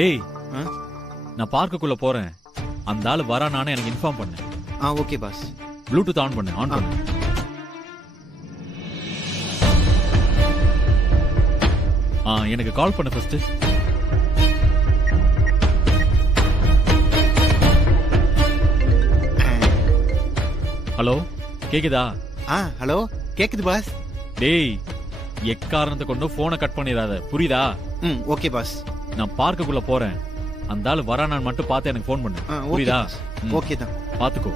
டேய் நான் பார்க்குள்ள போறேன். அந்த ஆளு வரானானு எனக்கு இன்ஃபார்ம் பண்ணு. Okay pass. ப்ளூடூத் ஆன் பண்ணு. எனக்கு கால் பண்ணு ஃபர்ஸ்ட். ஹலோ கேக்குதா? ஹலோ கேக்குது பாஸ். டேய் எக்காரணத்தை கொண்டு போனை கட் பண்ணிடாத, புரியுதா? Okay boss. நான் பார்க்குள்ள போறேன். அந்த ஆளு வரானான்னு மட்டும் பார்த்து எனக்கு ஃபோன் பண்ணு, புரியுதா? ஓகே தான், பாத்துக்கோ.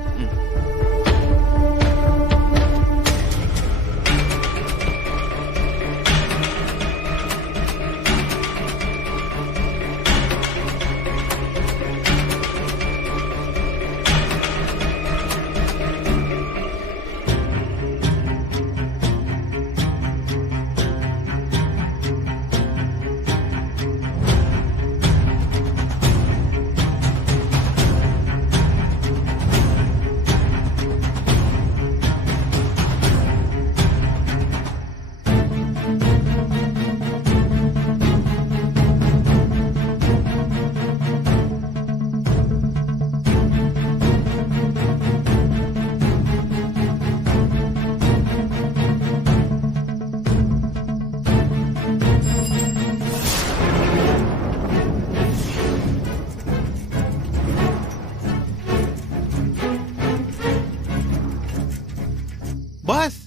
பாஸ்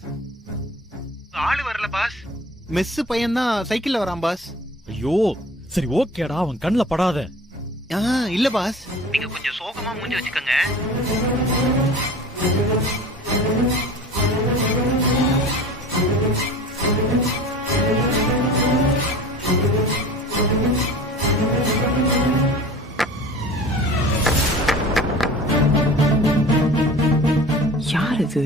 ஆளு வரல பாஸ். மெஸ் பையன் தான் சைக்கிள்ல வரான் பாஸ். ஐயோ சரி ஓகேடா, அவன் கண்ணுல படாத. இல்ல பாஸ், நீங்க கொஞ்சம் சோகமா மூஞ்சி வச்சுக்கோங்க. யார் இது?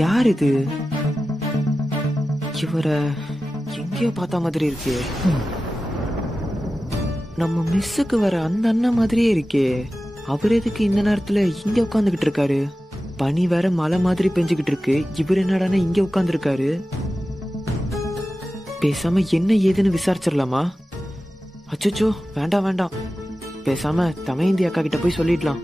யார் இது? இவரை எங்கேயோ பார்த்த மாதிரி இருக்கே. நம்ம மிஸ்ஸுக்கு வர அந்த அண்ணன் மாதிரியே இருக்கே. அவர் எதுக்கு இந்த நேரத்துல இங்க உட்காந்துக்கிட்டு இருக்காரு? பனி வேற மலை மாதிரி பெஞ்சுக்கிட்டு இருக்கு. இவர் என்னடானா இங்க உட்கார்ந்து இருக்காரு. பேசாம என்ன ஏதுன்னு விசாரிச்சிடலாமா? அச்சோ வேண்டாம் வேண்டாம், பேசாம தமையந்தி அக்கா கிட்ட போய் சொல்லிடலாம்.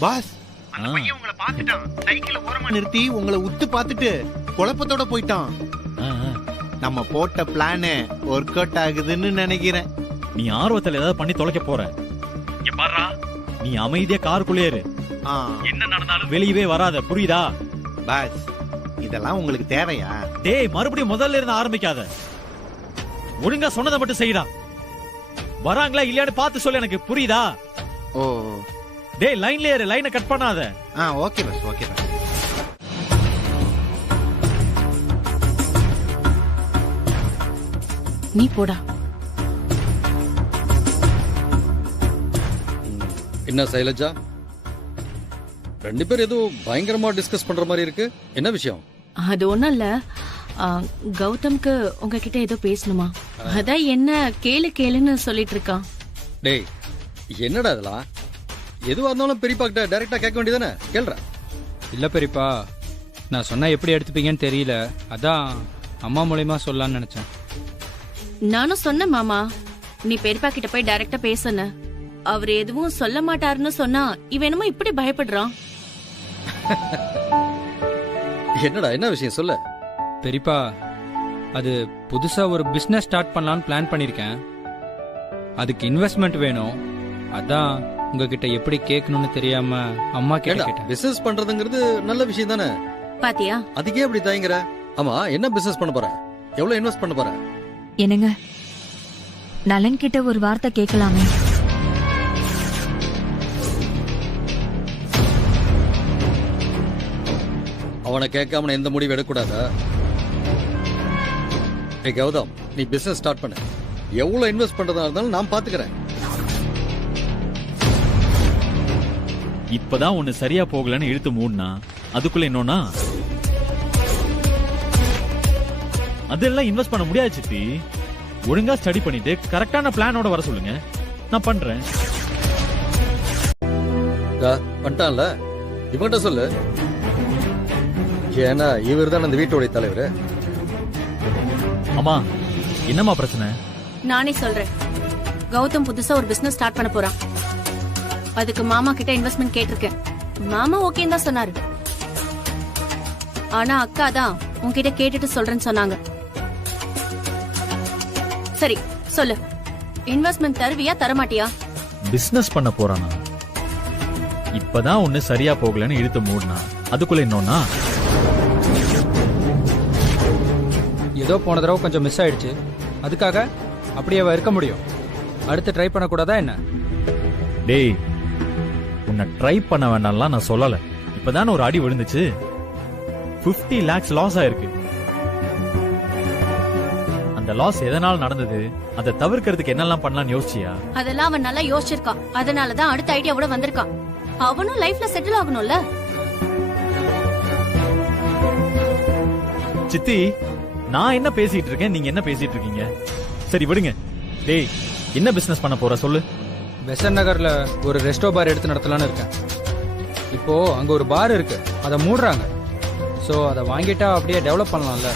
பாஸ் அந்த பையன் உங்களை பார்த்துட்டான். சைக்கிளை ஓரமா நிறுத்தி உங்களை உத்து பார்த்துட்டு குழப்பத்தோட போயிட்டான். நம்ம போட்ட பிளான் ஒர்க் அவுட் ஆகுதுன்னு நினைக்கிறேன். நீ ஆர்வத்துல ஏதாவது பண்ணி தொலைக்க போற. நீ அமைதியா காருக்குள்ளே இரு. என்ன நடந்தாலும் வெளியவே வராத, புரியுதா? பாஸ் இதெல்லாம் உங்களுக்கு தேவையா? டேய் மறுபடியும் முதல்ல இருந்து ஆரம்பிக்காத. ஒழுங்கா சொன்னதை மட்டும் செய்யடா. வராங்களா இல்லையான்னு பார்த்து சொல்லு எனக்கு, புரியுதா? ஓ டேய் லைன்ல ஏறு, லைனை கட் பண்ணாத. Okay boss, okay boss. நீ போடா. என்ன சைலஜா, ரெண்டு பேர் ஏதோ பயங்கரமா டிஸ்கஸ் பண்ற மாதிரி இருக்கு. என்ன விஷயம்? அது ஒண்ணும் இல்ல, கௌதம்க்கு உங்ககிட்ட ஏதோ பேசணுமா, அதான் என்ன கேளுன்னு சொல்லிட்டு இருக்கான். டேய் என்னடா இதெல்லாம்? எதுவா இருந்தாலும் பெரியப்பா கிட்ட டைரக்டா கேட்க வேண்டியதானே? கேள்றேன். இல்ல பெரியப்பா, நான் சொன்னா எப்படி எடுத்துப்பீங்கன்னு தெரியல, அதான் அம்மா மூலியமா சொல்லலாம்னு நினைச்சேன். நானும் சொன்னேன் மாமா, நீ பெரியப்பா கிட்ட போய் டைரக்டா பேசுன. அவர் எதுவும் சொல்ல மாட்டாருன்னு சொன்னா இவன் என்னமோ இப்படி பயப்படுறான். என்னடா என்ன விஷயம் சொல்ல? பெரியப்பா, அது புதுசா ஒரு பிசினஸ் ஸ்டார்ட் பண்ணலாம்னு பிளான் பண்ணிருக்கேன். அதுக்கு இன்வெஸ்ட்மெண்ட் வேணும். அதான் உங்ககிட்ட எப்படி கேட்கணும்னு தெரியாம அம்மா கேட்டேன். பிசினஸ் பண்றதுங்கிறது நல்ல விஷயம் தானே? பாத்தியா, அதுக்கே எப்படி தயங்குற? ஆமா, என்ன பிசினஸ் பண்ண போற? எவ்வளவு இன்வெஸ்ட் பண்ண போற? என்னங்க, நலன் கிட்ட ஒரு வார்த்தை கேட்கலாமே? அவனை கேட்காம எந்த முடிவு எடுக்கூடாதா? கௌதம், நீ பிசினஸ் ஸ்டார்ட் பண்ண. எவ்வளவு இன்வெஸ்ட் பண்றதா இருந்தாலும் நான் பாத்துக்கிறேன். இப்பதான் ஒண்ணு சரியா போகலன்னு இழுத்து மூடனா அதுக்குள்ள இன்னொன்னா அதெல்லாம் இன்வெஸ்ட் பண்ண முடியாது சித்தி. ஒழுங்கா ஸ்டடி பண்ணிட்டு கரெக்டான பிளானோட வர சொல்லுங்க, நான் பண்றேன். பண்ணிட்டான்ல, இவன்கிட்ட சொல்லு. ஏன்னா இவர் தான் அந்த வீட்டோட தலைவர். அம்மா, என்னம்மா பிரச்சனை? நானே சொல்றேன். கௌதம் புதுசா ஒரு பிசினஸ் ஸ்டார்ட் பண்ண போறான். அதுக்கு மாமா கிட்ட இன்வெஸ்ட்மெண்ட் கேட்டிருக்கேன். மாமா ஓகேன்னு தான் சொன்னாரு. ஆனா அக்கா தான் உன்கிட்ட கேட்டுட்டு சொல்றேன்னு சொன்னாங்க. சரி சொல்லு, இன்வெஸ்ட்மெண்ட் தருவியா தரமாட்டியா? பிசினஸ் பண்ண போறானா? இப்பதான் ஒண்ணு சரியா போகலன்னு இழுத்து மூடனா, அதுக்குள்ள இன்னொன்னா? ஏதோ போன தடவை கொஞ்சம் மிஸ் ஆயிடுச்சு, அதுக்காக அப்படியே இருக்க முடியும்? அடுத்து ட்ரை பண்ணக்கூடாதா என்ன? டேய், உன்னை ட்ரை பண்ண வேண்டாம்லாம் நான் சொல்லல. இப்பதான் ஒரு அடி விழுந்துச்சு. 50 lakhs லாஸ் ஆயிருக்கு. அந்த லாஸ் எதனால நடந்தது, அதை தவிர்க்கிறதுக்கு என்னெல்லாம் பண்ணலாம்னு யோசிச்சியா? அதெல்லாம் அவன் நல்லா யோசிச்சிருக்கான். அதனாலதான் அடுத்த ஐடியாவோட வந்திருக்கான். அவனும் லைஃப்ல செட்டில் ஆகணும்ல. சித்தி, நான் என்ன பேசிட்டு இருக்கேன், நீங்க என்ன பேசிட்டு இருக்கீங்க? சரி விடுங்க. டேய், என்ன பிசினஸ் பண்ண போற சொல்லு. பெசன் நகர்ல ஒரு ரெஸ்டோ பார் எடுத்து நடத்தலாம்னு இருக்கேன். இப்போ அங்க ஒரு பார் இருக்கு, அதை மூடுறாங்க. சோ அதை வாங்கிட்டா அப்படியே டெவலப் பண்ணலாம்ல.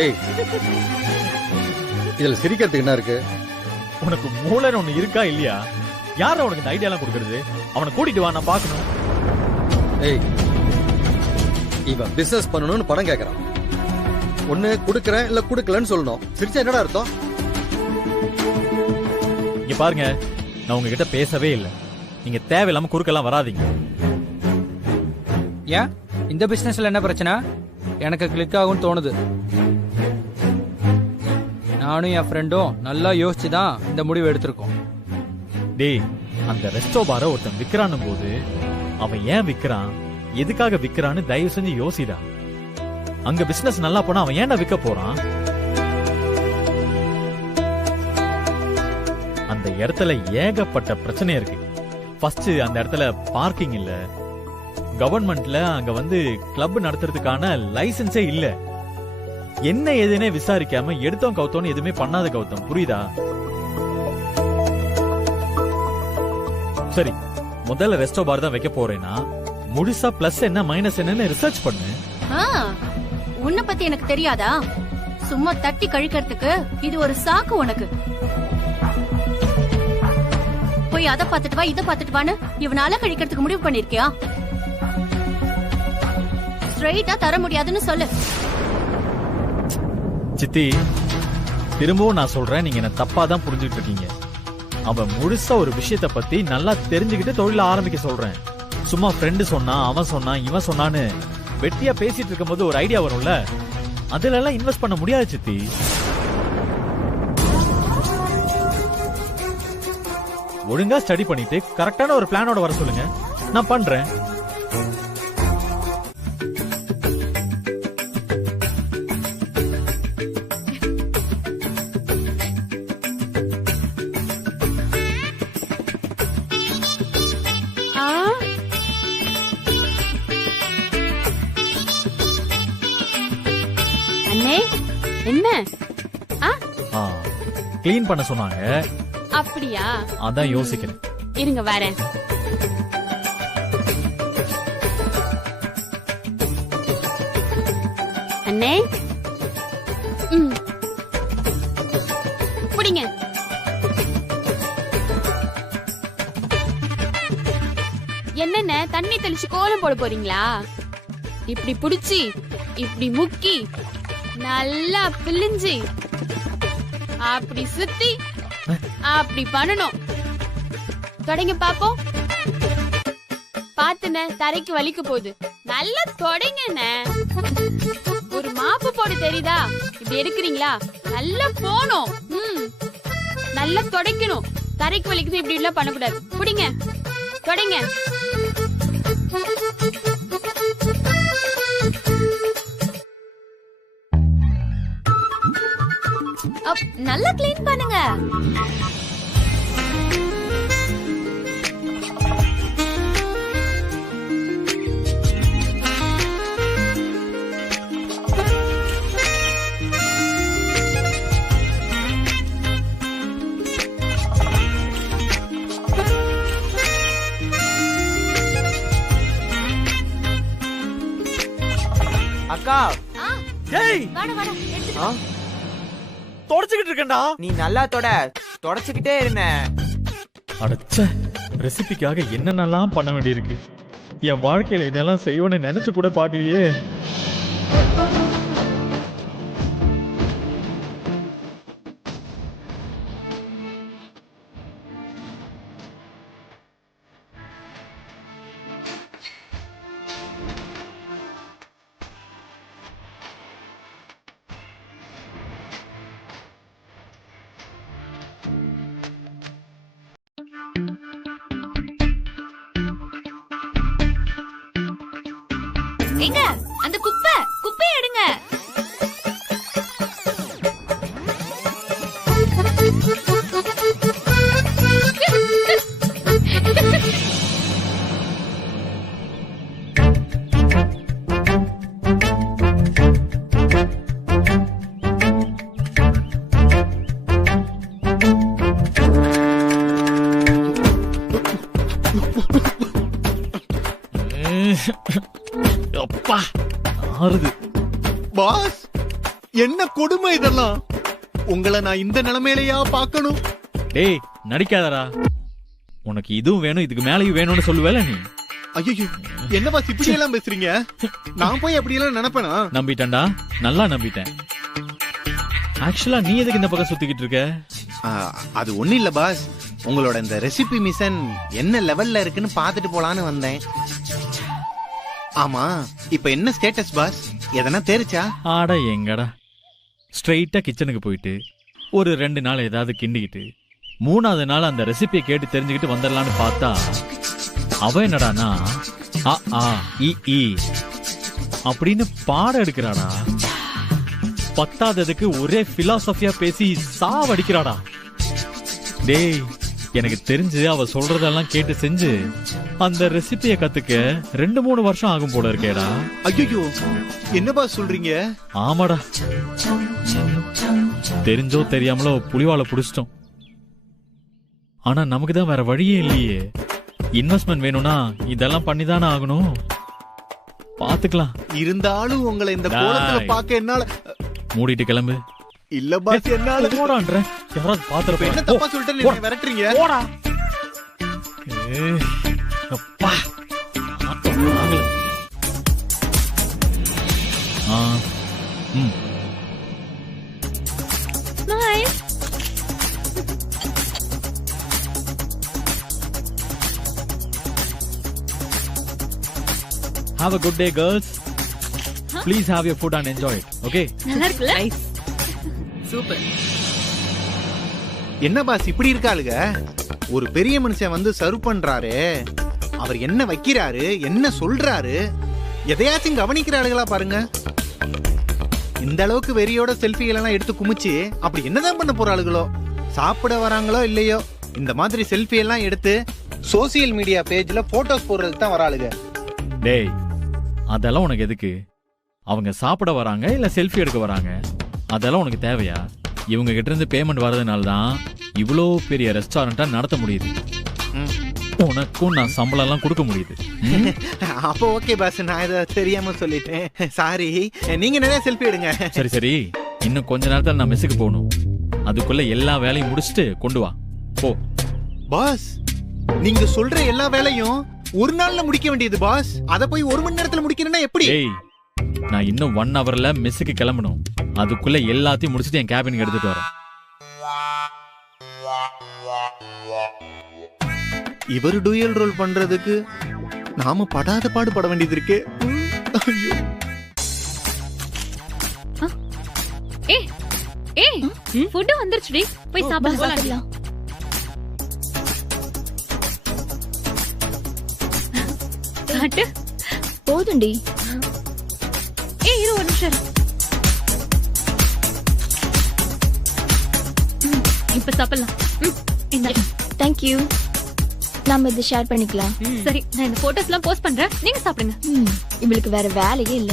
ஏய், இதுல சிரிக்கிறதுக்கு என்ன இருக்கு? உனக்கு மூளைன்னு ஒண்ணு இருக்கா இல்லையா? யார உனக்கு இந்த ஐடியா எல்லாம் கொடுக்கறது? அவனை கூட்டிட்டு வா, நான் பாக்கணும். ஏய், இவன் பிசினஸ் பண்ணணும்னு பணம் கேக்குறான். ஒண்ணு குடுக்கறேன் இல்ல குடுக்கலன்னு சொல்லணும். சிரிச்சா என்னடா அர்த்தம்? இங்க பாருங்க, நான் உங்ககிட்ட பேசவே இல்லை. நீங்க தேவையில்லாம குறுக்கெல்லாம் வராதீங்க. ஏன் இந்த பிசினஸ்ல என்ன பிரச்சனை? எனக்கு கிளிக் ஆகும்னு தோணுது. நானும் என் ஃப்ரெண்டும் நல்லா யோசிச்சு தான் இந்த முடிவு எடுத்திருக்கோம். டேய், அந்த ரெஸ்டோ பார ஒருத்தன் விக்கிறான் போது அவன் ஏன் விக்கிறான், எதுக்காக விக்கிறான்னு தயவு செஞ்சு யோசிடா. அங்க பிசினஸ் நல்லா போனா அவன் ஏன்டா விற்க போறான்? அந்த இடத்துல ஏகப்பட்ட பிரச்சனை இருக்கு. ஃபர்ஸ்ட், அந்த இடத்துல பார்க்கிங் இல்ல. கவர்மெண்ட்ல அங்க கிளப் நடத்துறதுக்கான லைசன்ஸே இல்ல. என்ன ஏதுனே விசாரிக்காம எடுத்தோம் கவுத்தோன்னு எதுவுமே பண்ணாத கௌதம், புரியுதா? சரி, முதல்ல ரெஸ்டோ பார் தான் வைக்க போறேன்னா முழுசா பிளஸ் என்ன மைனஸ் என்னன்னு ரிசர்ச் பண்ணு. உன்னை பத்தி எனக்கு தெரியாதா? சும்மா தட்டி கழிக்கிறதுக்கு இது ஒரு சாக்கு உனக்கு. போய் அதை பார்த்துட்டு வா, இதை பார்த்துட்டு வான்னு இவனால கழிக்கிறதுக்கு முடிவு பண்ணிருக்கியா? ஸ்ட்ரைட்டா தர முடியாதுன்னு சொல்லு. சித்தி, திரும்பவும் நான் சொல்றேன், நீங்க என்ன தப்பா தான் புரிஞ்சுட்டு இருக்கீங்க. அவன் முழுசா ஒரு விஷயத்த பத்தி நல்லா தெரிஞ்சுக்கிட்டு தொழில ஆரம்பிக்க சொல்றேன். சும்மா ஃப்ரெண்டு சொன்னா, அவன் சொன்னா, இவன் சொன்னான்னு வெட்டியா பேசிட்டு இருக்கும் போது ஒரு ஐடியா வரும்ல, அதுல எல்லாம் இன்வெஸ்ட் பண்ண முடியாது சித்தி. ஒழுங்கா ஸ்டடி பண்ணிட்டு கரெக்டான ஒரு பிளானோட வர சொல்லுங்க, நான் பண்றேன். அண்ணே, என்ன? கிளீன் பண்ண சொன்னாங்க. அப்படியா? அதான் யோசிக்கிறேன். இருங்க வரேன். அண்ணே, புடிங்க. என்னென்ன தண்ணி தெளிச்சு கோலம் போட போறீங்களா? இப்படி புடிச்சு இப்படி முக்கி நல்லா பிழிஞ்சு அப்படி சுத்தி அப்படி பண்ணணும். தொடங்க பாப்போம். பாத்துன தரைக்கு வலிக்க போகுது. நல்லா தொடங்க. ஒரு மாப்பு போட தெரியுதா? இப்படி எடுக்கிறீங்களா? நல்லா போணும். நல்லா தொடக்கணும். தரைக்கு வலிக்குது, இப்படி எல்லாம் பண்ணக்கூடாது. புடிங்க, தொடங்க. நல்லா கிளீன் பண்ணுங்க. அக்கா டேய் வாடா வாடா எடுத்துட்டு ஆ, தொடச்சிக்கிட்டு இருக்கேன்டா. நீ நல்லா தொடச்சுக்கிட்டே இருந்தேன். அடச்ச, ரெசிபிக்காக என்னென்னலாம் பண்ண வேண்டியிருக்கு. என் வாழ்க்கையில இதெல்லாம் செய்வேன்னு நினைச்சு கூட பாக்கலையே. எங்க அந்த குப்பையை எடுங்க. அப்பா ஆறுது. பாஸ், என்ன கொடுமை இதெல்லாம். உங்களை நான் இந்த நிலைமையிலயா பார்க்கணும்? டேய் நடிக்காதடா. உனக்கு இதுவும் வேணும் இதுக்கு மேலேயும் வேணும்னு சொல்லுவேல நீ. ஐயோ, என்ன பாஸ் இப்படி எல்லாம் பேசுறீங்க? நான் போய் அப்படி எல்லாம் நினைப்பேனா? நம்பிட்டேன்டா, நல்லா நம்பிட்டேன். ஆக்சுவலா நீ எதுக்கு இந்த பக்கம் சுத்திக்கிட்டு இருக்க? அது ஒண்ணு இல்ல பாஸ், உங்களோட இந்த ரெசிபி மிஷன் என்ன லெவல்ல இருக்குன்னு பாத்துட்டு போலான்னு வந்தேன். ஆமா, இப்ப என்ன ஸ்டேட்டஸ் பாஸ்? எதனா தெரிச்சா? ஆடா எங்கடா, ஸ்ட்ரெயிட்டா கிச்சனுக்கு போயிட்டு ஒரு 2 நாள் ஏதாவது கிண்டிக்கிட்டு 3ஆவது நாள் அந்த ரெசிபியை கேட்டு தெரிஞ்சுக்கிட்டு வந்துடலான்னு பார்த்தா அவ என்னடானா அ ஆ இ ஈ அப்படின்னு பாடம் எடுக்கிறாடா. 10ஆவதுக்கு ஒரே பிலாசபியா பேசி சாவடிக்கிறாடா. டேய், எனக்கு தெரிஞ்சு அவ சொல்றதெல்லாம் கேட்டு செஞ்சு அந்த ரெசிபியை கத்துக்க 2-3 வருஷம் ஆகும் போல இருக்கேடா. ஐயோ, என்ன பாஸ் சொல்றீங்க? ஆமாடா, தெரிஞ்சோ தெரியாமலோ புலிவாலை புடிச்சிட்டோம். ஆனா நமக்கு தான் வேற வழியே இல்லையே. இன்வெஸ்ட்மெண்ட் வேணும்னா இதெல்லாம் பண்ணிதானே ஆகணும். பாத்துக்கலாம். இருந்தாலும் உங்களை இந்த கோலத்துல டேய். பார்க்க என்னால. மூடிட்டு கிளம்பு. இல்ல பாஸ், என்னால. போடான்ற யாராவது இப்ப என்ன பாத்துற தப்பா சொல்லிட்டு என்ன விரட்டுறீங்க? போடா. ஏய், அப்பா. ஆகல. ஆ, ம். Nice. Have a good day, girls. Please have your food and enjoy it. Okay? நல்லா இருக்குல்ல? என்ன பாஸ் இப்படி இருக்காளுங்க? ஒரு பெரிய மனுஷன் வந்து சர்வ் பண்றாரு, அவர் என்ன வைக்கிறாரு, என்ன சொல்றாரு, எதையாச்சும் கவனிக்கிறாளுகளா பாருங்க. இந்த அளவுக்கு வெறியோட செல்ஃபிகள் எல்லாம் எடுத்து குமிச்சு அப்படி என்னதான் பண்ண போறாளுகளோ? சாப்பிட வராங்களோ இல்லையோ, இந்த மாதிரி செல்ஃபி எல்லாம் எடுத்து சோசியல் மீடியா பேஜ்ல போட்டோஸ் போடுறதுக்கு தான் வராளுங்க. டேய், அதெல்லாம் உனக்கு எதுக்கு? அவங்க சாப்பிட வராங்க இல்ல செல்ஃபி எடுக்க வராங்க, அதெல்லாம் உனக்கு தேவையா? இவங்க கிட்ட இருந்து பேமெண்ட் வர்றதுனால தான் இவ்வளோ பெரிய ரெஸ்டாரண்டா நடத்த முடியுது. உனக்கும் நான் சம்பளம் எல்லாம் கொடுக்க முடியுது. அப்போ ஓகே பாஸ், நான் இதை தெரியாம சொல்லிட்டேன், சாரி. நீங்க நிறைய செல்ஃபி எடுங்க. சரி சரி, இன்னும் கொஞ்ச நேரத்துல நான் மெஸ்ஸுக்கு போகணும். அதுக்குள்ள எல்லா வேலையும் முடிச்சுட்டு கொண்டு வா. போ. பாஸ், நீங்க சொல்ற எல்லா வேலையும் ஒரு நாள்ல முடிக்க வேண்டியது பாஸ். அத போய் 1 மணி நேரத்துல முடிக்கணும்னா எப்படி? டேய், நான் இன்னும் 1 ஹவர்ல மெஸ்ஸுக்கு கிளம்பணும். அதுக்குள்ள எல்லாத்தையும் முடிச்சுட்டு என் கேபினுக்கு எடுத்துட்டு வரேன். இவர் டூயல் ரோல் பண்றதுக்கு நாம படாத பாடுபட வேண்டியது இருக்கு. ஐயோ. ஏய், ஃபுட் வந்துருச்சுடி. போய் சாப்பிடலாம். காட்டு. போதுண்டி. ஏய், இரு ஒரு நிமிஷம். இப்ப சாப்பிடலாம். இந்த தேங்க் யூ. நாம இதை ஷேர் பண்ணிக்கலாம். சரி, நான் இந்த போட்டோஸ் எல்லாம் போஸ்ட் பண்றேன், நீங்க சாப்பிடுங்க. இவளுக்கு வேற வேலையே இல்ல.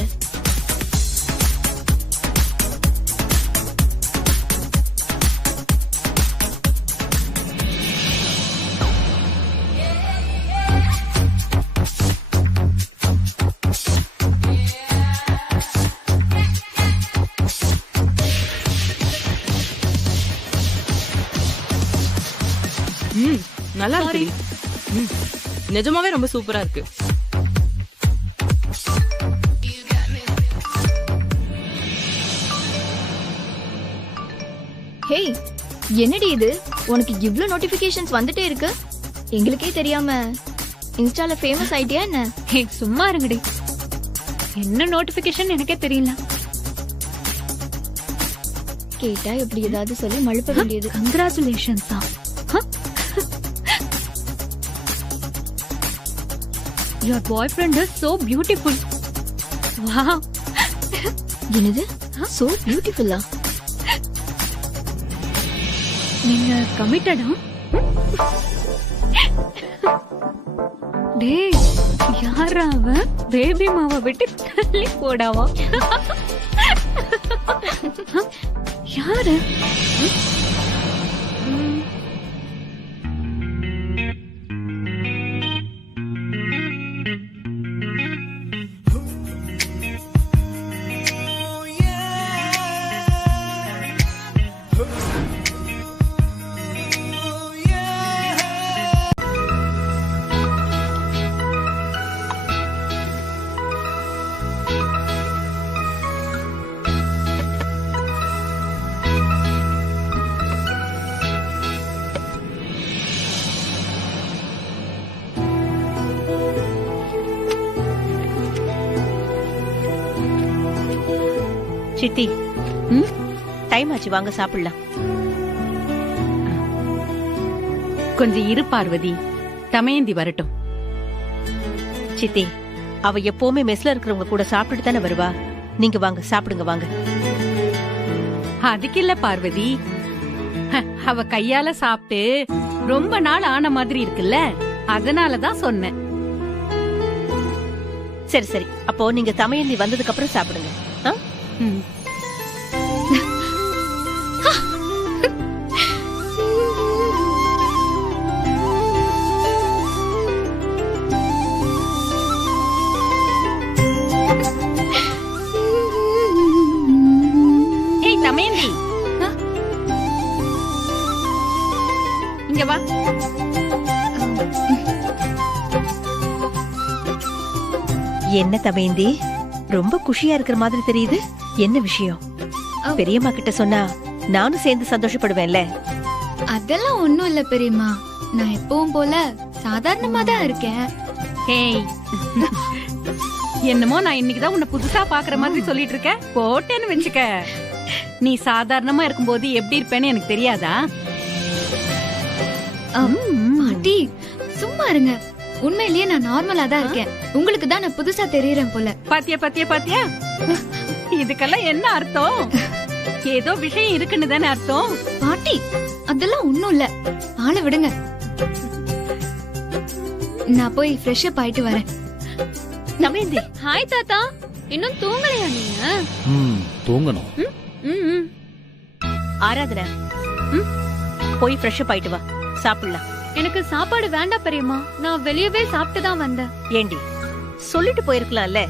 நல்லா இருக்கு. நிஜமாவே ரொம்ப சூப்பரா இருக்கு. ஹே, என்னடி இது? உனக்கு இவ்ளோ நோட்டிபிகேஷன்ஸ் வந்துட்டே இருக்கு. எங்களுக்கே தெரியாம இன்ஸ்டால ஃபேமஸ் ஆயிட்டியா என்ன? ஹே சும்மா இருங்கடி. என்ன நோட்டிபிகேஷன் எனக்கே தெரியல. கேட்டா எப்படி ஏதாவது சொல்லி மழுப்ப வேண்டியது. கங்க்ராச்சுலேஷன்ஸா? Your boyfriend is so beautiful. Wow. என்னது? So beautiful. நீங்க கமிட்டடா? டேய் யாரா அவ? பேபி மாவ விட்டு தள்ளி போடாவா? யாரு? சித்தி, டைம் ஆச்சு, வாங்க சாப்பிடலாம். கொஞ்சம் இரு பார்வதி, தமயந்தி வரட்டும். சித்தி, அவ எப்பவுமே மெஸ்ல இருக்கிறவங்க கூட சாப்பிட்டுட்டு தானே வருவா. நீங்க வாங்க சாப்பிடுங்க, வாங்க. அதுக்கு இல்ல பார்வதி, அவ கையால சாப்பிட்டு ரொம்ப நாள் ஆன மாதிரி இருக்குல்ல, அதனாலதான் சொன்னேன். சரி சரி, அப்போ நீங்க தமயந்தி வந்ததுக்கு அப்புறம் சாப்பிடுங்க. ஏய் தமயந்தி, இங்க வா. என்ன தமயந்தி, ரொம்ப குஷியா இருக்கிற மாதிரி தெரியுது. என்ன விஷயம்? பெரியம்மா கிட்ட சொன்னா நானும் சேர்ந்து சந்தோஷப்படுவேன்ல. அதெல்லாம் ஒண்ணும் இல்ல பெரியம்மா, நான் எப்பவும் போல சாதாரணமா தான் இருக்கேன். ஹேய், என்னமோ நான் இன்னைக்குதான் உன்னை புதுசா பாக்குற மாதிரி சொல்லிட்டு இருக்கேன். போட்டேன்னு வச்சுக்க, நீ சாதாரணமா இருக்கும்போது எப்படி இருப்பேன்னு எனக்கு தெரியாதா? பாட்டி சும்மா இருங்க, உண்மையிலேயே நான் நார்மலா தான் இருக்கேன். உங்களுக்கு தான் நான் புதுசா தெரியறேன் போல. பாத்தியா பாத்தியா பாத்தியா, இதுக்கெல்லாம் என்ன அர்த்தம்? ஏதோ விஷயம் இருக்குன்னு தானே அர்த்தம். பாட்டி அதெல்லாம் ஒண்ணும் இல்ல, ஆளை விடுங்க. நான் போய் ஃப்ரெஷ் அப் ஆயிட்டு வரேன். தமயந்தி, ஹாய் தாத்தா, இன்னும் தூங்கலையா நீங்க? தூங்கணும். ஆராதனை, போய் ஃப்ரெஷ் அப் ஆயிட்டு வா, சாப்பிடலாம். எனக்கு சாப்பாடு வேண்டாம் பெரியம்மா, நான் வெளியவே சாப்பிட்டு தான் வந்தேன். ஏண்டி, சொல்லிட்டு போயிருக்கலாம்ல.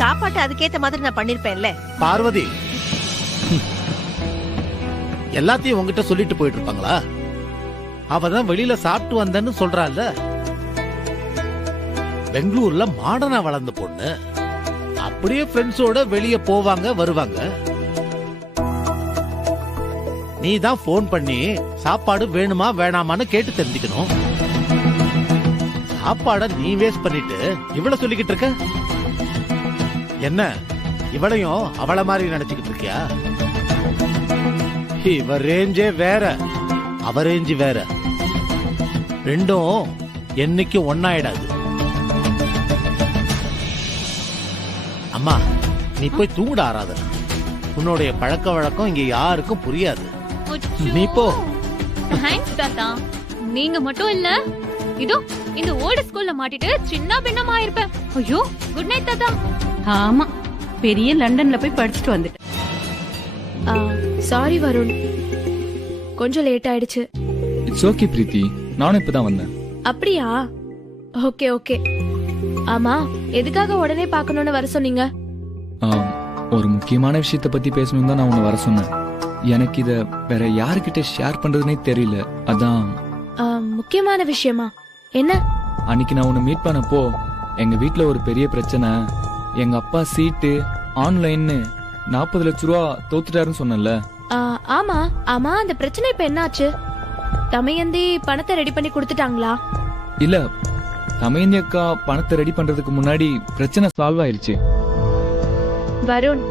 சாப்பாட்டு அதுக்கேத்த மாதிரி நான் பண்ணிருப்பேன்ல. பார்வதி, எல்லாத்தையும் உங்ககிட்ட சொல்லிட்டு போயிட்டு இருப்பாங்களா? அவதான் வெளியில சாப்பிட்டு வந்தேன்னு சொல்றாள். பெங்களூர்ல மாடர்னா வளர்ந்த பொண்ணு, அப்படியே ஃப்ரெண்ட்ஸோட வெளிய போவாங்க வருவாங்க. நீ தான் போன் பண்ணி சாப்பாடு வேணுமா வேணாமான்னு கேட்டு தெரிஞ்சுக்கணும். சாப்பாட நீ வேஸ்ட் பண்ணிட்டு இவள சொல்லிக்கிட்டு இருக்க. என்ன, இவளையும் அவள மாதிரி நினைச்சுக்கிட்டு இருக்கியா? இவ ரேஞ்சே வேற, அவ ரேஞ்சு வேற. ரெண்டும் என்னைக்கு ஒன்னாயிடாது. அம்மா, நீ போய் தூங்குட ஆராதனா. உன்னுடைய பழக்க வழக்கம் இங்க யாருக்கும் புரியாது. நீ போ. தேங்க்ஸ் தாத்தா. நீங்க மட்டும் இல்ல, இதோ இந்த ஓல்ட் ஸ்கூல்ல மாட்டிட்டு சின்ன பின்னமா இருப்பேன். ஐயோ, குட் நைட் தாத்தா. ஆமா, பெரிய லண்டன்ல போய் படிச்சுட்டு வந்துட்டேன். சாரி வருண், கொஞ்சம் லேட் ஆயிடுச்சு. இட்ஸ் ஓகே பிரீத்தி, நானும் இப்பதான் வந்தேன். அப்படியா? Okay okay. ஆமா, எதுக்காக உடனே பார்க்கணும்னு வர சொன்னீங்க? ஒரு முக்கியமான விஷயத்த பத்தி பேசணும் தான் நான் உன்னை வர சொன்னேன். எனக்கு இத வேற யாருக்கிட்ட ஷேர் பண்றதுனே தெரியல. அதான் முக்கியமான விஷயமா என்ன? அன்னைக்கு நான் உன்னை மீட் பண்ணப்போ எங்க வீட்ல ஒரு பெரிய பிரச்சனை. எங்க அப்பா சீட்டு ஆன்லைன்னு 40 லட்சம் ரூபா தோத்துட்டாருன்னு சொன்னல. ஆமா ஆமா, அந்த பிரச்சனை இப்ப என்னாச்சு? தமையந்தி பணத்தை ரெடி பண்ணி கொடுத்துட்டாங்களா? இல்ல, தமையந்தி அக்கா பணத்தை ரெடி பண்றதுக்கு முன்னாடி பிரச்சனை சால்வ் ஆயிருச்சு. வருண்,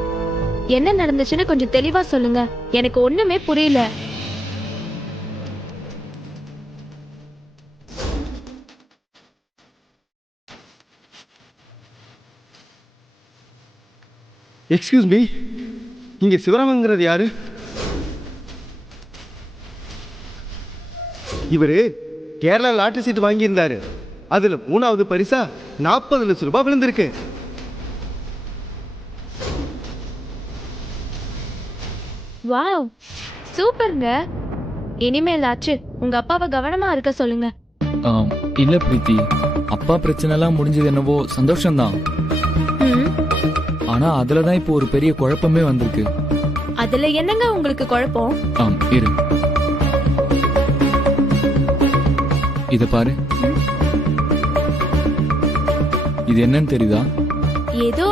என்ன நடந்துச்சுன்னு கொஞ்சம் தெளிவா சொல்லுங்க, எனக்கு ஒண்ணுமே புரியல. எக்ஸ்கியூஸ் மீ, இங்க சிவராமங்கிறது யாரு? இவரு கேரளா லாட்டரி சீட் வாங்கியிருந்தாரு. அதுல 3வது பரிசா 40 லட்சம் ரூபாய் விழுந்திருக்கு. வாவ், சூப்பர்ங்க. இனிமேலாச்சு உங்க அப்பாவை கவனமா இருக்க சொல்லுங்க. இல்ல பிரீத்தி, அப்பா பிரச்சனை எல்லாம் முடிஞ்சது என்னவோ சந்தோஷம்தான். ஆனா அதுலதான் இப்போ ஒரு பெரிய குழப்பமே வந்திருக்கு. அதுல என்னங்க உங்களுக்கு குழப்பம்? இரு, இத பாரு. இது என்னன்னு தெரியுதா? ஏதோ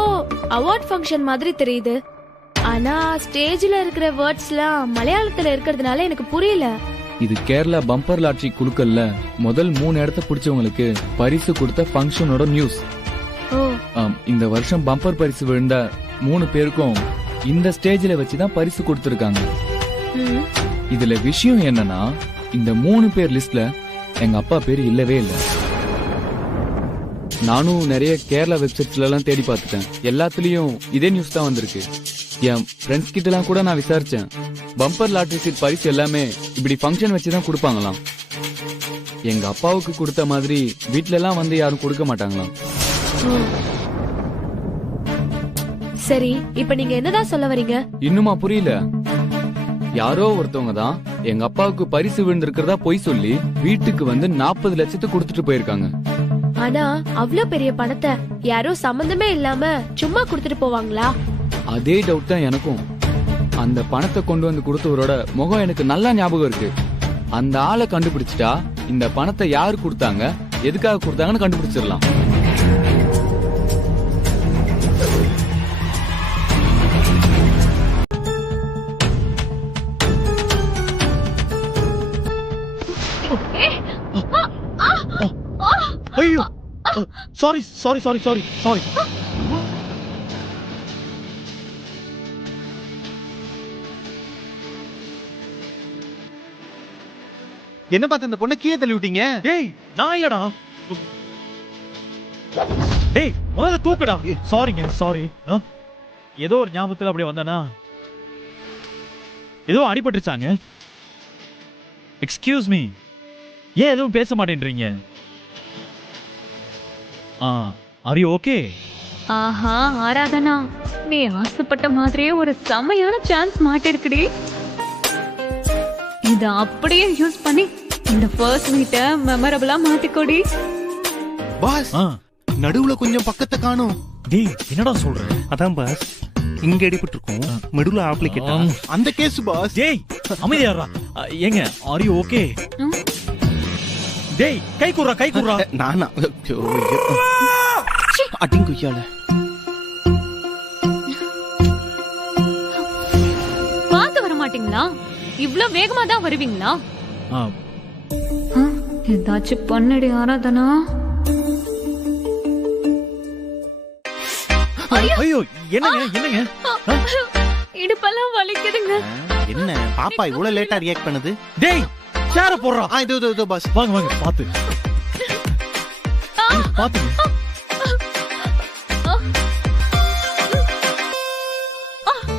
அவார்ட் ஃபங்க்ஷன் மாதிரி தெரியுது. ஆனா ஸ்டேஜ்ல இருக்கிற வேர்ட்ஸ்லாம் மலையாளத்துல இருக்கிறதுனால எனக்கு புரியல. இது கேரளா பம்பர் லாட்டரி குழுக்கள்ல முதல் 3 இடத்தை பிடிச்சவங்களுக்கு பரிசு கொடுத்த ஃபங்க்ஷனோட நியூஸ். இந்த வருஷம் பம்பர் பரிசு விழுந்த 3 பேருக்கும் இந்த ஸ்டேஜ்ல வச்சுதான் பரிசு கொடுத்திருக்காங்க. இதுல விஷயம் என்னன்னா, இந்த 3 பேர் லிஸ்ட்ல எங்க அப்பா பேரு இல்லவே இல்ல. நானும் நிறைய கேரளா வெப்சைட்ஸ்ல எல்லாம் தேடி பார்த்துட்டேன். எல்லாத்துலயும் இதே நியூஸ் தான் வந்திருக்கு. என் ஃப்ரெண்ட்ஸ் கிட்ட எல்லாம் கூட நான் விசாரிச்சேன். பம்பர் லாட்டரி சீட் பரிசு எல்லாமே இப்படி ஃபங்க்ஷன் வச்சுதான் கொடுப்பாங்களாம். எங்க அப்பாவுக்கு கொடுத்த மாதிரி வீட்ல எல்லாம் வந்து யாரும் கொடுக்க மாட்டாங்களாம். சரி, இப்ப நீங்க என்னதான் சொல்ல வரீங்க? இன்னுமா புரியல? யாரோ ஒருத்தவங்க தான் எங்க அப்பாவுக்கு பரிசு விழுந்திருக்கிறதா பொய் சொல்லி வீட்டுக்கு வந்து 40 லட்சத்தை கொடுத்துட்டு போயிருக்காங்க. ஆனா அவ்வளவு பெரிய பணத்தை யாரோ சம்பந்தமே இல்லாம சும்மா கொடுத்துட்டு போவாங்களா? அதே டவுட் தான் எனக்கும். அந்த பணத்தை கொண்டு வந்து கொடுத்தவரோட முகம் எனக்கு நல்லா ஞாபகம் இருக்கு. அந்த ஆளை கண்டுபிடிச்சிட்டா இந்த பணத்தை யாரு கொடுத்தாங்க, எதுக்காக கொடுத்தாங்கன்னு கண்டுபிடிச்சிடலாம். ஐயோ, sorry sorry sorry sorry sorry. என்ன பார்த்து இந்த பொண்ணை கீழே தள்ளி விட்டீங்க? டேய், நான் இல்லடா. டேய், முதல்ல தூக்குடா. சாரிங்க, சாரி. ஏதோ ஒரு ஞாபகத்துல அப்படியே வந்தானா. ஏதோ அடிபட்டுச்சாங்க. எக்ஸ்கியூஸ் மீ, ஏன் எதுவும் பேச மாட்டேன்றீங்க? Are you okay? ஆஹா ஆராதனா, நீ ஆசைப்பட்ட மாதிரியே ஒரு செமையான சான்ஸ் மாட்டிருக்குடி. இத அப்படியே யூஸ் பண்ணி இந்த ஃபர்ஸ்ட் மீட்ட மெமரபிளா மாத்திக்கோடி. பாஸ், நடுவுல கொஞ்சம் பக்கத்தை காணோம். டேய், என்னடா சொல்ற? அதான் பாஸ், இங்க அடிபட்டு இருக்கோம், மெடுல ஆப்ளிகேட்டா அந்த கேஸ் பாஸ். டேய், அமைதியாரா. ஏங்க, ஆர் யூ ஓகே? டேய், கை குறா, கை குறா. நானா அடிங்குய்யால. பார்த்து வர மாட்டீங்களா? இவ்ளோ வேகமா தான் வருவீங்களா? ஏதாச்சும் பண்ணடி ஆராதனா. ஐயோ, என்னங்க என்னங்க? இடுப்பெல்லாம் வலிக்குதுங்க. என்ன பாப்பா இவ்வளவு லேட்டா ரியாக்ட் பண்ணுது? டேய், சேர போடுறா. இதோ பாஸ். வாங்க வாங்க, பாத்து பாத்து.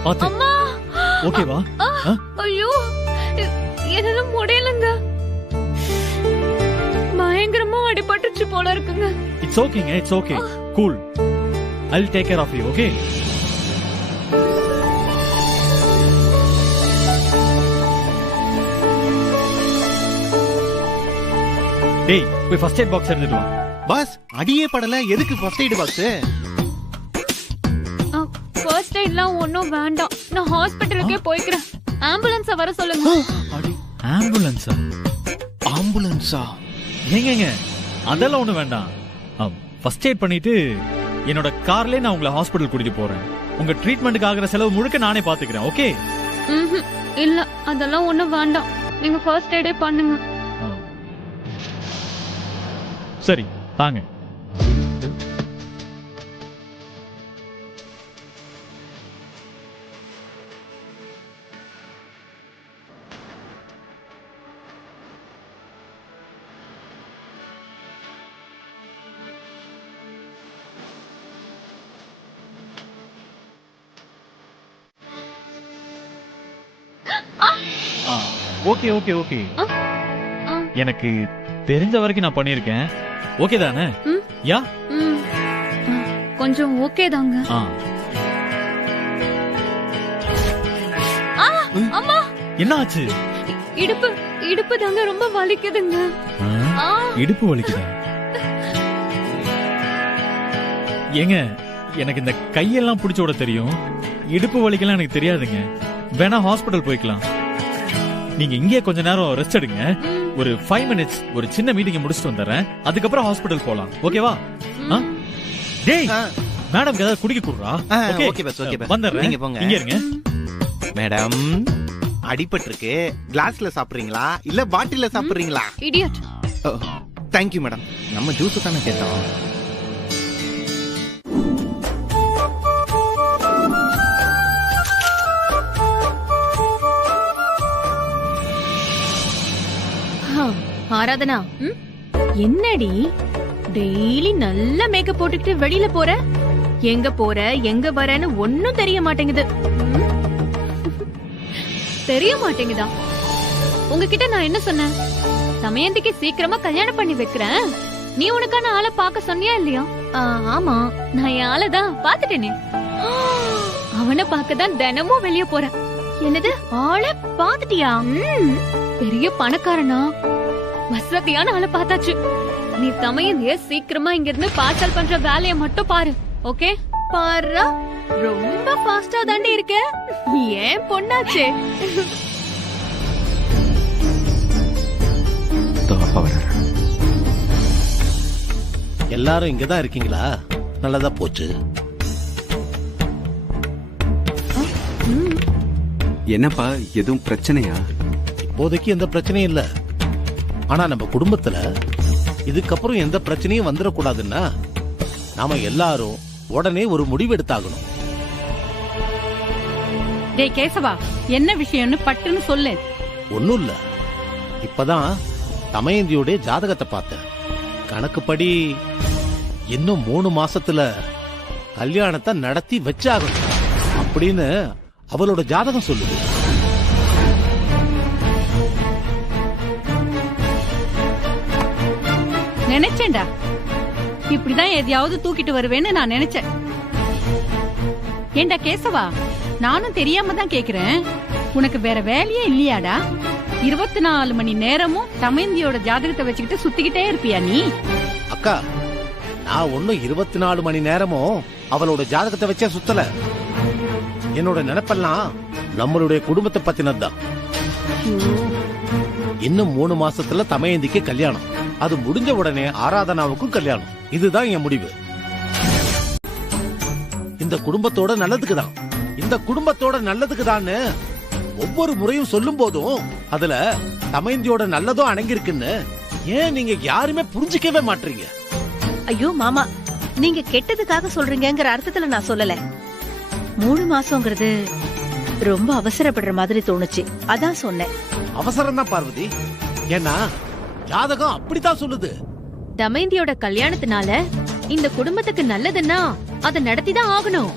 பாத்து. ஓகேவா? ஐயோ, என்னால முடியலங்க. பயங்கரமா அடிபட்டுச்சு போல இருக்குங்க. இட்ஸ் ஓகேங்க, it's okay. Cool. I'll take care of you, okay? டேய், போய் ஃபர்ஸ்ட் எய்ட் பாக்ஸ் எடுத்துட்டு வா. பாஸ், அடியே படல, எதுக்கு ஃபர்ஸ்ட் எய்ட் பாக்ஸ்? ஃபர்ஸ்ட் எய்ட்லாம் ஒண்ணும் வேண்டாம், நான் ஹாஸ்பிடலுக்கே போய்க்கிறேன். ஆம்புலன்ஸ வர சொல்லுங்க. ஆம்புலன்ஸா? ஆம்புலன்ஸா? ஏங்க அதெல்லாம் ஒண்ணு வேண்டாம். ஃபர்ஸ்ட் எய்ட் பண்ணிட்டு என்னோட கார்லயே நான் உங்களை ஹாஸ்பிடல் கூட்டிட்டு போறேன். உங்க ட்ரீட்மெண்ட்டுக்கு ஆகிற செலவு முழுக்க நானே பாத்துக்கிறேன். ஓகே? இல்ல அதெல்லாம் ஒண்ணும் வேண்டாம். நீங்க ஃபர்ஸ்ட் எய்டே பண்ணுங்க. சரி தாங்க. ஓகே ஓகே ஓகே, எனக்கு தெரிஞ்ச வரைக்கும் நான் பண்ணிருக்கேன். ஓகே தானே? யா கொஞ்சம் ஓகே தாங்க. அம்மா என்ன ஆச்சு? இடுப்பு தாங்க ரொம்ப வலிக்குதுங்க. இடுப்பு வலிக்குதா? ஏங்க எனக்கு இந்த கையெல்லாம் பிடிச்ச விட தெரியும், இடுப்பு வலிக்கலாம் எனக்கு தெரியாதுங்க. வேணா ஹாஸ்பிடல் போய்க்கலாம். நீங்க இங்கே கொஞ்ச நேரம் ரெஸ்ட் எடுங்க. ஒரு 5 மினிட்ஸ் ஒரு சின்ன மீட்டிங் முடிச்சுட்டு வந்துடுறேன். அதுக்கப்புறம் ஹாஸ்பிடல் போலாம். ஓகேவா? டேய் மேடம் ஏதாவது குடிக்க குடுறா. Okay bus okay bus. வந்துடுறேன். நீங்க போங்க. இங்க இருங்க. மேடம் அடிபட்டிருக்கு. கிளாஸ்ல சாப்பிடுறீங்களா இல்ல பாட்டில்ல சாப்பிடுறீங்களா? இடியட். Thank you madam. நம்ம ஜூஸ் தானே கேட்டோம். ஆராதனா, என்னடி டெய்லி நல்ல மேக்கப் போட்டுக்கிட்டு வெளியில போற? எங்க போற எங்க வரன்னு ஒன்னும் தெரிய மாட்டேங்குது. தெரிய மாட்டேங்குதா? உங்ககிட்ட நான் என்ன சொன்னேன்? தமயந்திக்கு சீக்கிரமா கல்யாணம் பண்ணி வைக்கிறேன். நீ உனக்கான ஆளை பார்க்க சொன்னியா இல்லையா? ஆமா, நான் என் ஆளைதான் பாத்துட்டேனே. அவனை பார்க்கதான் தினமும் வெளியே போறேன். என்னது, ஆளை பாத்துட்டியா? பெரிய பணக்காரனா, வசதியான ஆளை பார்த்தாச்சு. நீ தமையந்திய சீக்கிரமா இங்க இருந்து பார்சல் பண்ற வேலைய மட்டும் பாரு. ஓகே? பாரு, ரொம்ப ஃபாஸ்டா தாண்டி இருக்க. ஏன் பொண்ணாச்சே. எல்லாரும் இங்கதான் இருக்கீங்களா? நல்லதா போச்சு. என்னப்பா, எதுவும் பிரச்சனையா? இப்போதைக்கு எந்த பிரச்சனையும் இல்ல. ஆனா நம்ம குடும்பத்துல இதுக்கப்புறம் எந்த பிரச்சனையும் வந்துடக்கூடாதுன்னா நாம எல்லாரும் உடனே ஒரு முடிவு எடுத்தாகணும். டேய் கேசவா, என்ன விஷயம்னு பட்டுன்னு சொல்லு. ஒண்ணும் இல்ல, இப்பதான் தமயந்தியோட ஜாதகத்தை பார்த்தேன். கணக்குப்படி இன்னும் 3 மாசத்துல கல்யாணத்தை நடத்தி வச்சாகணும் அப்படின்னு அவளோட ஜாதகம் சொல்லுது. நினைச்சேன்டா, இப்படிதான் எதையாவது தூக்கிட்டு வருவேன்னு நான் நினைச்சேன். ஏண்டா கேசவா, நானும் தெரியாம தான் கேக்குறேன், உனக்கு வேற வேலையே இல்லையாடா? 24 மணி நேரமும் தமயந்தியோட ஜாதகத்தை வச்சுக்கிட்டு சுத்திக்கிட்டே இருப்பியா நீ? அக்கா, நான் ஒன்னும் 24 மணி நேரமும் அவளோட ஜாதகத்தை வச்சே சுத்தல. என்னோட நினைப்பெல்லாம் நம்மளுடைய குடும்பத்தை பத்தினதுதான். இன்னும் 3 மாசத்துல தமயந்திக்கு கல்யாணம். அது முடிஞ்ச உடனே ஆராதனாவுக்கும் கல்யாணம். இதுதான் என் முடிவு. இந்த குடும்பத்தோட நல்லதுக்குதான், இந்த குடும்பத்தோட நல்லதுக்குதான்னு ஒவ்வொரு முறையும் சொல்லும் போதும் அதுல தமயந்தியோட நல்லதும் அடங்கியிருக்குன்னு ஏன் நீங்க யாருமே புரிஞ்சுக்கவே மாட்டீங்க? ஐயோ மாமா, நீங்க கெட்டதுக்காக சொல்றீங்கிற அர்த்தத்துல நான் சொல்லல. 3 மாசம்ங்கிறது ரொம்ப அவசரப்படுற மாதிரி தோணுச்சு, அதான் சொன்னேன். அவசரம் தான் பார்வதி. ஏன்னா ஜாதகம் அப்படித்தான் சொல்லுது. தமயந்தியோட கல்யாணத்தினால இந்த குடும்பத்துக்கு நல்லதுன்னா அதை நடத்திதான் ஆகணும்.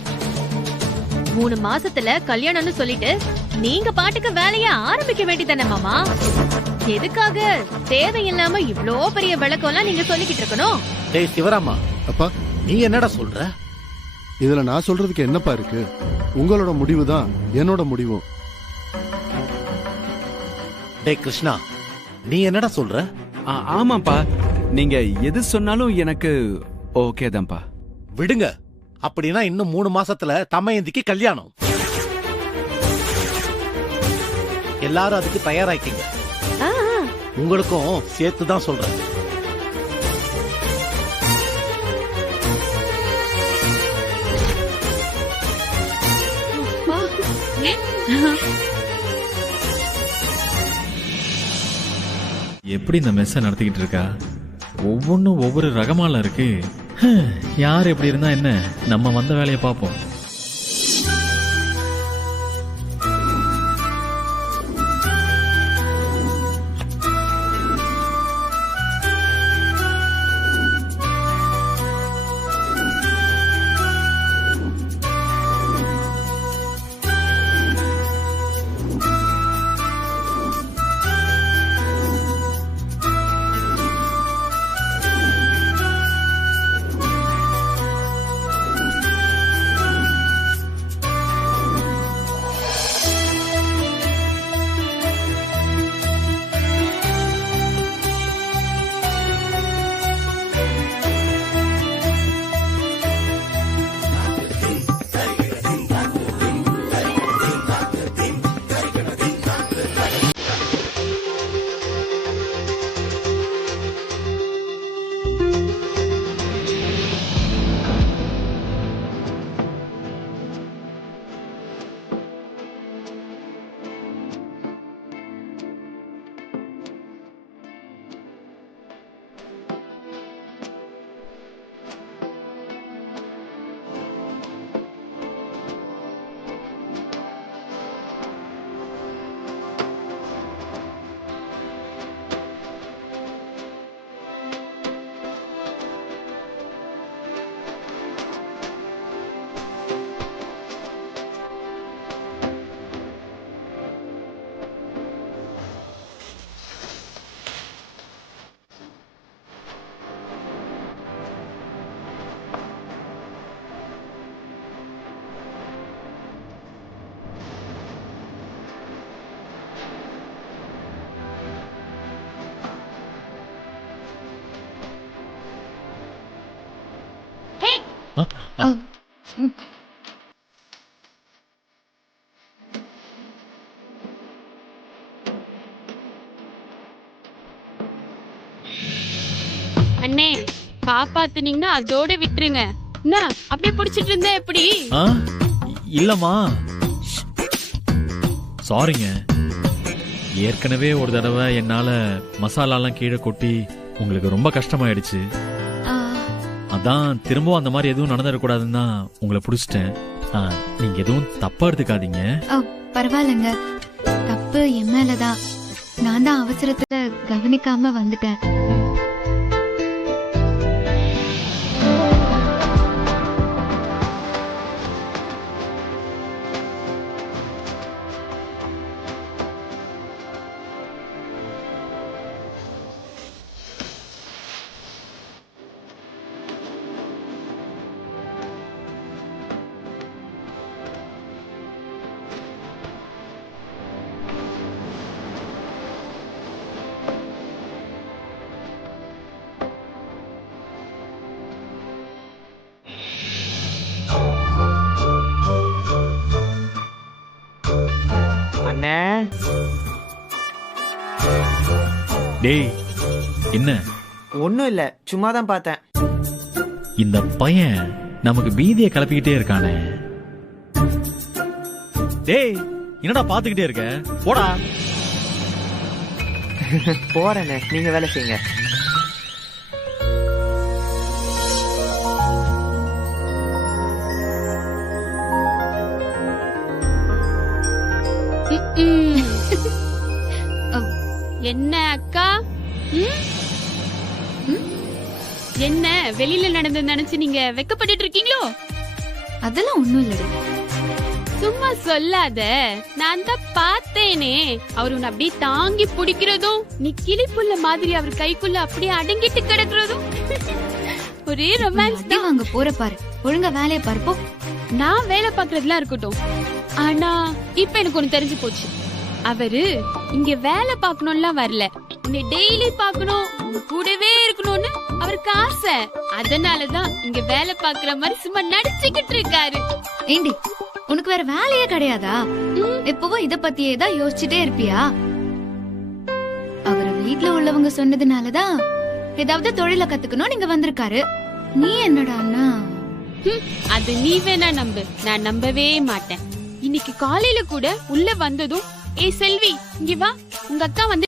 3 மாசத்துல கல்யாணம்னு சொல்லிட்டு நீங்க பாட்டுக்கு வேலைய ஆரம்பிக்க வேண்டியதானே மாமா? எதுக்காக தேவையில்லாம இவ்ளோ பெரிய விளக்கம் எல்லாம் நீங்க சொல்லிக்கிட்டு இருக்கணும்? டேய் சிவராமா, அப்பா நீ என்னடா சொல்ற? இதுல நான் சொல்றதுக்கு என்னப்பா இருக்கு? உங்களோட முடிவு தான் என்னோட முடிவும். டேய் கிருஷ்ணா, நீ என்னடா சொல்ற? ஆமாப்பா, நீங்க எது சொன்னாலும் எனக்கு ஓகே தான்ப்பா. விடுங்க. அப்படின்னா இன்னும் 3 மாசத்துல தமயந்திக்கு கல்யாணம். எல்லாரும் அதுக்கு தயாராக்கிங்க. உங்களுக்கும் சேர்த்து தான் சொல்றேன். எப்படி இந்த மெஸ்ஸ நடத்திக்கிட்டு இருக்கா? ஒவ்வொன்றும் ஒவ்வொரு ரகமால இருக்கு. யார் எப்படி இருந்தா என்ன, நம்ம வந்த வேலையை பார்ப்போம். அண்ணே, காப்பாத்துனீங்கன்னா அதோட விட்டுருங்க. என்ன அப்படியே பிடிச்சிட்டு இருந்தா எப்படி? இல்லம்மா, சாரிங்க. ஏற்கனவே ஒரு தடவை என்னால மசாலாலாம் கீழே கொட்டி உங்களுக்கு ரொம்ப கஷ்டமாயிடுச்சு. அதான் திரும்பவும் அந்த மாதிரி எதுவும் நடந்துடக்கூடாதுன்னு தான் உங்களை பிடிச்சிட்டேன். நீங்க எதுவும் தப்பா எடுத்துக்காதீங்க. பரவாயில்லைங்க, தப்பு என் மேலதான். நான் தான் அவசரத்துல கவனிக்காம வந்துட்டேன். டேய், என்ன? ஒண்ணும் இல்ல, சும்மா தான் பார்த்தேன். இந்த பையன் நமக்கு பீதியை கிளப்பிக்கிட்டே இருக்கானே. டேய், என்னடா பாத்துக்கிட்டே இருக்க? போடா. போறேன்னு நீங்க வேலை செய்யுங்க. என்ன அக்கா? என்ன வெளியில நடந்தது நினைச்சு நீங்க வெக்கப்பட்டு இருக்கீங்களோ? அதெல்லாம் ஒண்ணும் இல்ல. சும்மா சொல்லாத, நான் தான் பார்த்தேனே. அவர் உன்னை அப்படியே தாங்கி பிடிக்கிறதும், நீ கிளிப்புள்ள மாதிரி அவர் கைக்குள்ள அப்படியே அடங்கிட்டு கிடக்குறதும் ஒரே ரொமான்ஸ் தான். அங்க போற பாரு, ஒழுங்கா வேலையை பார்ப்போம். நான் வேலை பாக்குறதுலாம் இருக்கட்டும், ஆனா இப்ப எனக்கு ஒண்ணு தெரிஞ்சு போச்சு. அவரு இங்க வேலை பாக்கணும்லாம் வரல, உன்னை டெய்லி பாக்கணும், உங்க கூடவே இருக்கணும்னு அவருக்கு ஆசை. அதனாலதான் இங்க வேலை பாக்குற மாதிரி சும்மா நடிச்சுக்கிட்டு இருக்காரு. ஏண்டி, உனக்கு வேற வேலையே கிடையாதா? எப்பவும் இத பத்தியே தான் யோசிச்சுட்டே இருப்பியா? அவரை வீட்ல உள்ளவங்க சொன்னதுனாலதான் ஏதாவது தொழில கத்துக்கணும் நீங்க வந்திருக்காரு. நீ என்னடா அண்ணா? அது நீ வேணா நம்பு, நான் நம்பவே மாட்டேன். இன்னைக்கு காலையில கூட உள்ள வந்ததும், ஏய் செல்வி இங்க வா, உங்க அக்கா வந்து